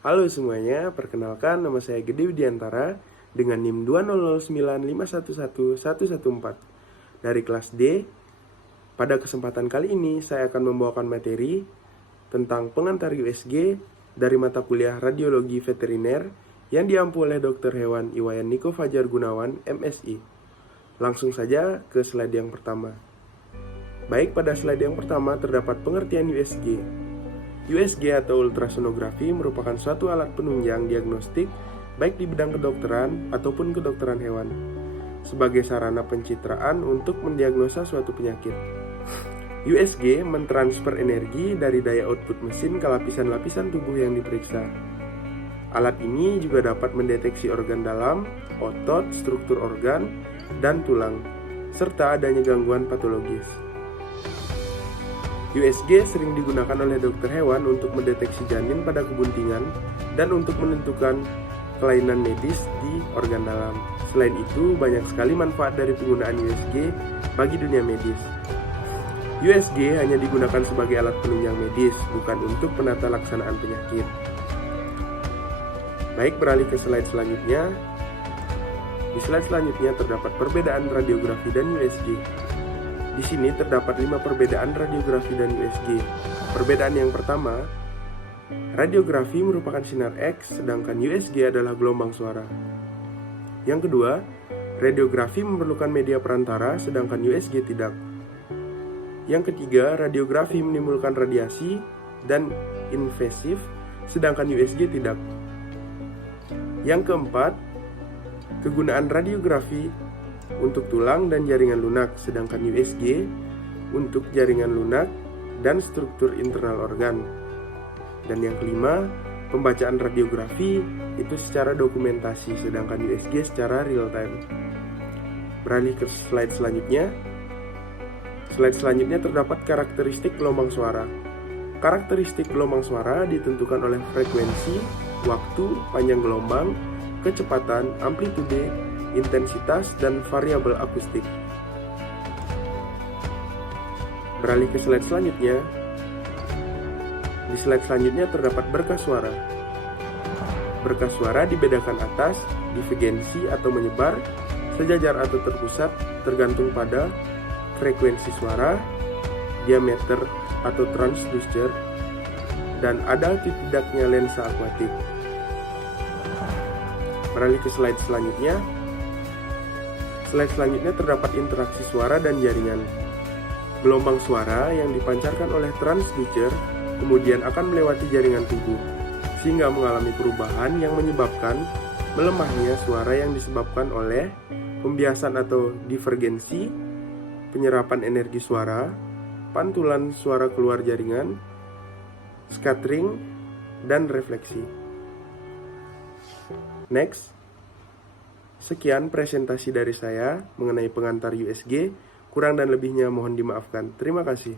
Halo semuanya, perkenalkan nama saya Gede Widiantara dengan NIM 20095111114 dari kelas D. Pada kesempatan kali ini saya akan membawakan materi tentang pengantar USG dari mata kuliah Radiologi Veteriner yang diampu oleh Dr. Hewan Iwayan Niko Fajar Gunawan, MSI. Langsung saja ke slide yang pertama. Baik, pada slide yang pertama terdapat pengertian USG. USG atau ultrasonografi merupakan suatu alat penunjang diagnostik baik di bidang kedokteran ataupun kedokteran hewan sebagai sarana pencitraan untuk mendiagnosa suatu penyakit. USG mentransfer energi dari daya output mesin ke lapisan-lapisan tubuh yang diperiksa. Alat ini juga dapat mendeteksi organ dalam, otot, struktur organ, dan tulang, serta adanya gangguan patologis. USG sering digunakan oleh dokter hewan untuk mendeteksi janin pada kebuntingan dan untuk menentukan kelainan medis di organ dalam. Selain itu, banyak sekali manfaat dari penggunaan USG bagi dunia medis. USG hanya digunakan sebagai alat penunjang medis, bukan untuk penata laksanaan penyakit. Baik, beralih ke slide selanjutnya. Di slide selanjutnya terdapat perbedaan radiografi dan USG. Di sini terdapat 5 perbedaan radiografi dan USG. Perbedaan yang pertama, radiografi merupakan sinar X, sedangkan USG adalah gelombang suara. Yang kedua, radiografi memerlukan media perantara, sedangkan USG tidak. Yang ketiga, radiografi menimbulkan radiasi dan invasif, sedangkan USG tidak. Yang keempat, kegunaan radiografi untuk tulang dan jaringan lunak, sedangkan USG untuk jaringan lunak dan struktur internal organ. Dan yang kelima, pembacaan radiografi itu secara dokumentasi, sedangkan USG secara real time. Beralih ke slide selanjutnya. Slide selanjutnya terdapat karakteristik gelombang suara. Karakteristik gelombang suara ditentukan oleh frekuensi, waktu, panjang gelombang, kecepatan, amplitude, intensitas, dan variabel akustik. Beralih ke slide selanjutnya. Di slide selanjutnya terdapat berkas suara. Berkas suara dibedakan atas, divergensi atau menyebar, sejajar atau terpusat tergantung pada frekuensi suara, diameter atau transducer, dan ada atau tidaknya lensa akuatik. Beralih ke slide selanjutnya. Slide selanjutnya terdapat interaksi suara dan jaringan. Gelombang suara yang dipancarkan oleh transducer kemudian akan melewati jaringan tubuh, sehingga mengalami perubahan yang menyebabkan melemahnya suara yang disebabkan oleh pembiasan atau divergensi, penyerapan energi suara, pantulan suara keluar jaringan, scattering, dan refleksi. Next. Sekian presentasi dari saya mengenai pengantar USG. Kurang dan lebihnya mohon dimaafkan. Terima kasih.